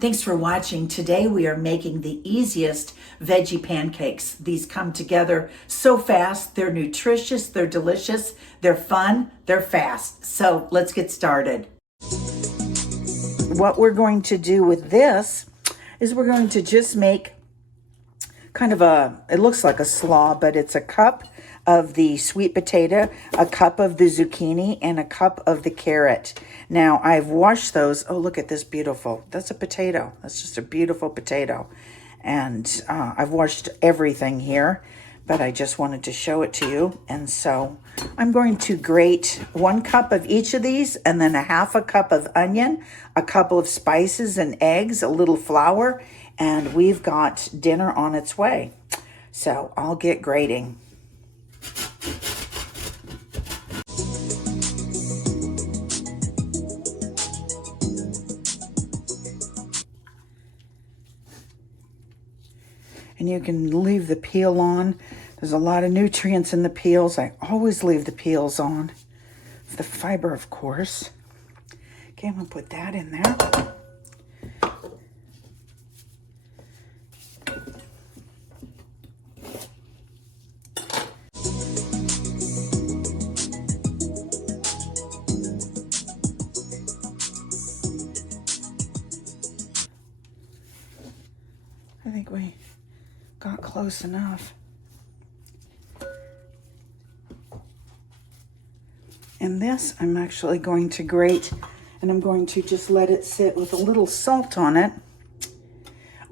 Thanks for watching. Today we are making the easiest veggie pancakes. These come together so fast. They're nutritious, they're delicious, they're fun, they're fast. So let's get started. What we're going to do with this is we're going to just make kind of it looks like a slaw, but it's a cup of the sweet potato, a cup of the zucchini, and a cup of the carrot. Now, I've washed those. Oh, look at this beautiful. That's a potato. That's just a beautiful potato. And I've washed everything here, but I just wanted to show it to you. And so I'm going to grate 1 cup of each of these, and then a half a cup of onion, a couple of spices and eggs, a little flour, and we've got dinner on its way. So I'll get grating. And you can leave the peel on. There's a lot of nutrients in the peels. I always leave the peels on. The fiber, of course. Okay, I'm gonna put that in there. I think we got close enough. And this I'm actually going to grate, and I'm going to just let it sit with a little salt on it.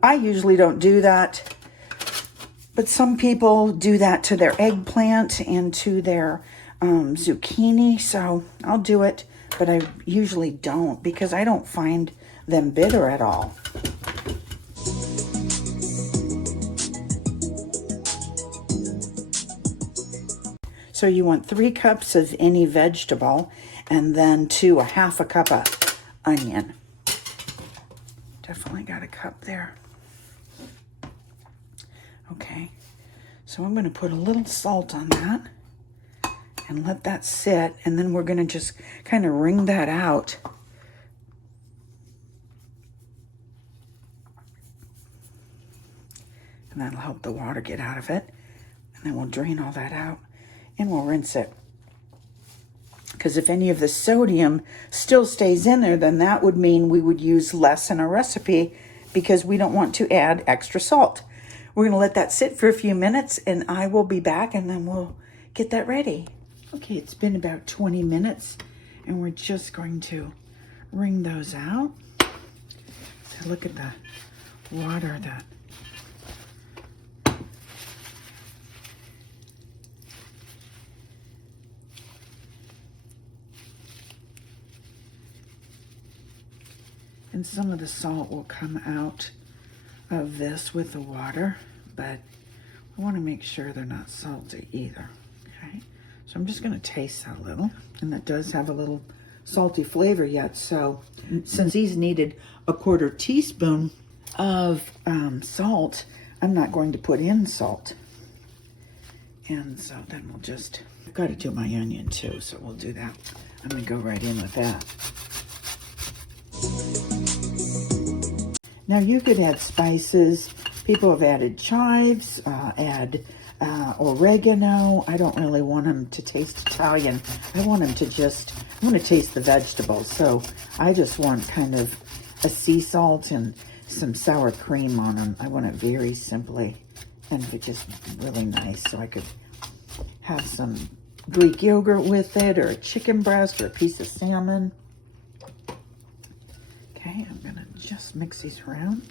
I usually don't do that, but some people do that to their eggplant and to their zucchini, so I'll do it, but I usually don't because I don't find them bitter at all. So you want 3 cups of any vegetable, and then a half a cup of onion. Definitely got a cup there. Okay, so I'm gonna put a little salt on that and let that sit, and then we're gonna just kind of wring that out. And that'll help the water get out of it. And then we'll drain all that out. And we'll rinse it. Because if any of the sodium still stays in there, then that would mean we would use less in our recipe because we don't want to add extra salt. We're going to let that sit for a few minutes, and I will be back, and then we'll get that ready. Okay, it's been about 20 minutes, and we're just going to wring those out. So look at the water that and some of the salt will come out of this with the water, but I want to make sure they're not salty either. Okay, so I'm just going to taste that a little, and that does have a little salty flavor yet. So since these needed a 1/4 teaspoon of salt, I'm not going to put in salt. And so then we'll just, I've got to do my onion too, so we'll do that. I'm going to go right in with that. Now you could add spices. People have added chives, add oregano. I don't really want them to taste Italian. I want them to I want to taste the vegetables. So I just want kind of a sea salt and some sour cream on them. I want it very simply and just really nice. So I could have some Greek yogurt with it, or a chicken breast, or a piece of salmon. Okay, I'm gonna just mix these around.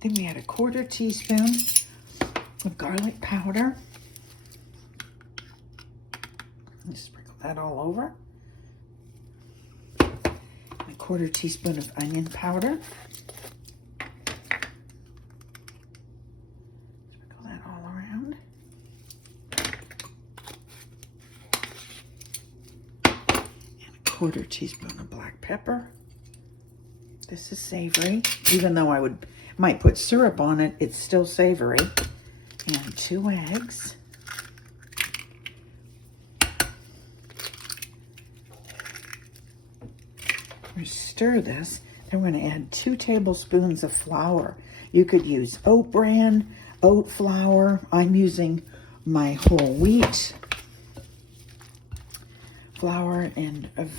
Then we add a 1/4 teaspoon of garlic powder. Just sprinkle that all over. A 1/4 teaspoon of onion powder. Sprinkle that all around. 1/4 teaspoon of black pepper. This is savory. Even though I might put syrup on it, it's still savory. And 2 eggs. I'm going to stir this. I'm going to add 2 tablespoons of flour. You could use oat bran, oat flour. I'm using my whole wheat flour, and of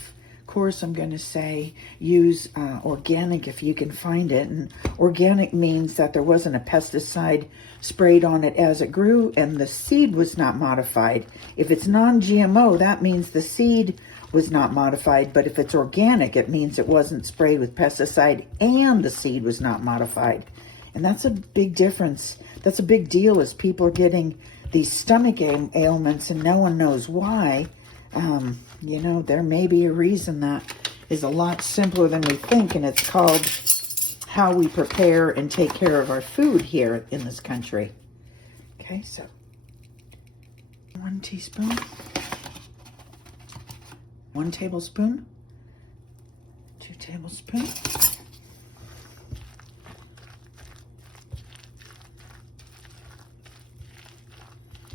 course I'm going to say use organic if you can find it. And organic means that there wasn't a pesticide sprayed on it as it grew, and the seed was not modified. If it's non-GMO, that means the seed was not modified, but if it's organic, it means it wasn't sprayed with pesticide and the seed was not modified. And that's a big difference. That's a big deal, as people are getting these stomach ailments and no one knows why. You know, there may be a reason that is a lot simpler than we think, and it's called how we prepare and take care of our food here in this country. Okay, so 1 teaspoon. 1 tablespoon, 2 tablespoons.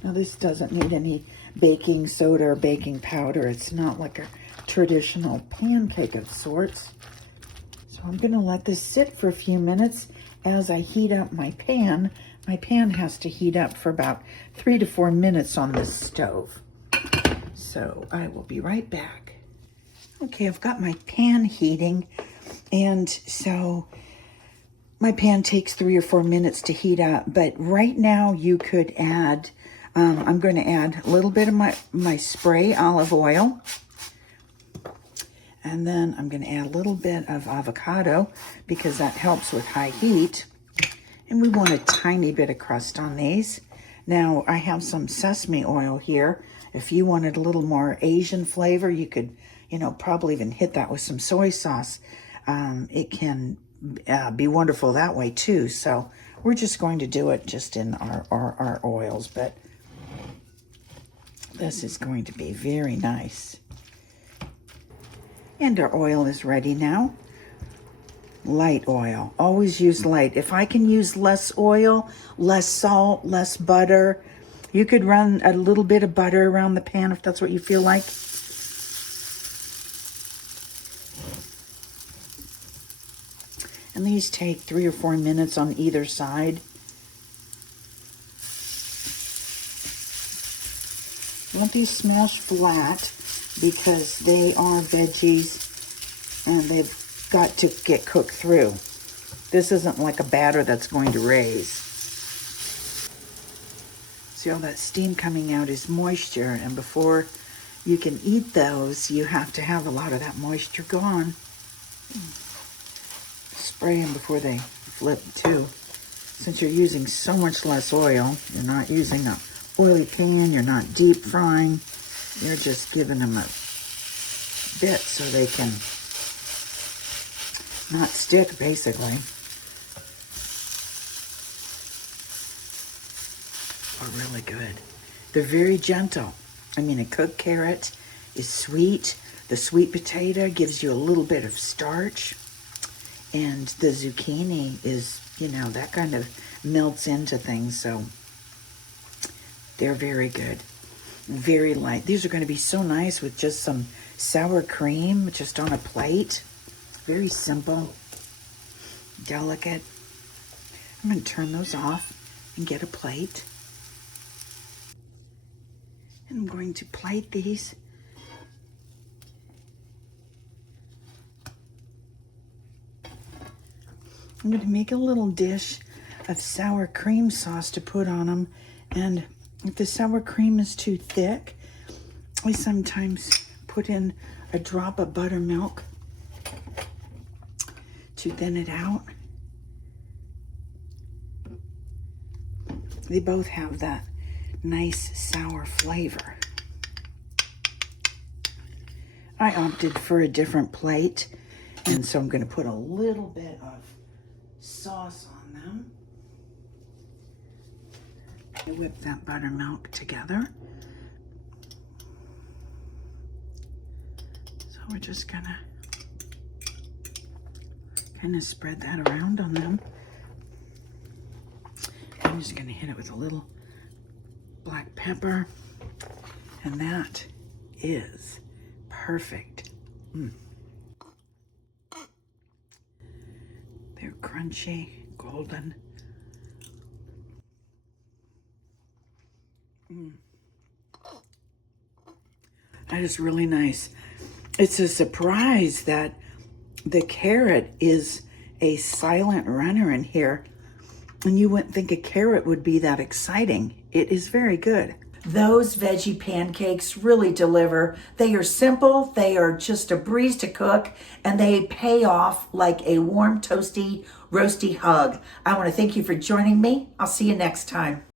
Now this doesn't need any baking soda or baking powder. It's not like a traditional pancake of sorts. So I'm going to let this sit for a few minutes as I heat up my pan. My pan has to heat up for about 3 to 4 minutes on this stove. So I will be right back. Okay, I've got my pan heating, and so my pan takes 3 or 4 minutes to heat up, but right now you could add, I'm going to add a little bit of my spray olive oil, and then I'm going to add a little bit of avocado because that helps with high heat, and we want a tiny bit of crust on these. Now I have some sesame oil here. If you wanted a little more Asian flavor, you could, you know, probably even hit that with some soy sauce. It can be wonderful that way too. So we're just going to do it just in our oils, but this is going to be very nice. And our oil is ready now. Light oil. Always use light. If I can use less oil, less salt, less butter, you could run a little bit of butter around the pan if that's what you feel like. And these take 3 or 4 minutes on either side. You want these smashed flat because they are veggies and they've got to get cooked through. This isn't like a batter that's going to raise. See, all that steam coming out is moisture, and before you can eat those, you have to have a lot of that moisture gone. Spray them before they flip too. Since you're using so much less oil, you're not using an oily pan, you're not deep frying, you're just giving them a bit so they can not stick, basically. Are really good. They're very gentle. I mean, a cooked carrot is sweet. The sweet potato gives you a little bit of starch. And the zucchini is, you know, that kind of melts into things. So they're very good. Very light. These are going to be so nice with just some sour cream just on a plate. Very simple. Delicate. I'm going to turn those off and get a plate. And I'm going to plate these. I'm going to make a little dish of sour cream sauce to put on them. And if the sour cream is too thick, I sometimes put in a drop of buttermilk to thin it out. They both have that nice sour flavor. I opted for a different plate, and so I'm going to put a little bit of sauce on them. I whip that buttermilk together. So we're just going to kind of spread that around on them. I'm just going to hit it with a little black pepper, and that is perfect. They're crunchy, golden. That is really nice. It's a surprise that the carrot is a silent runner in here. And you wouldn't think a carrot would be that exciting. It is very good. Those veggie pancakes really deliver. They are simple, they are just a breeze to cook, and they pay off like a warm, toasty, roasty hug. I want to thank you for joining me. I'll see you next time.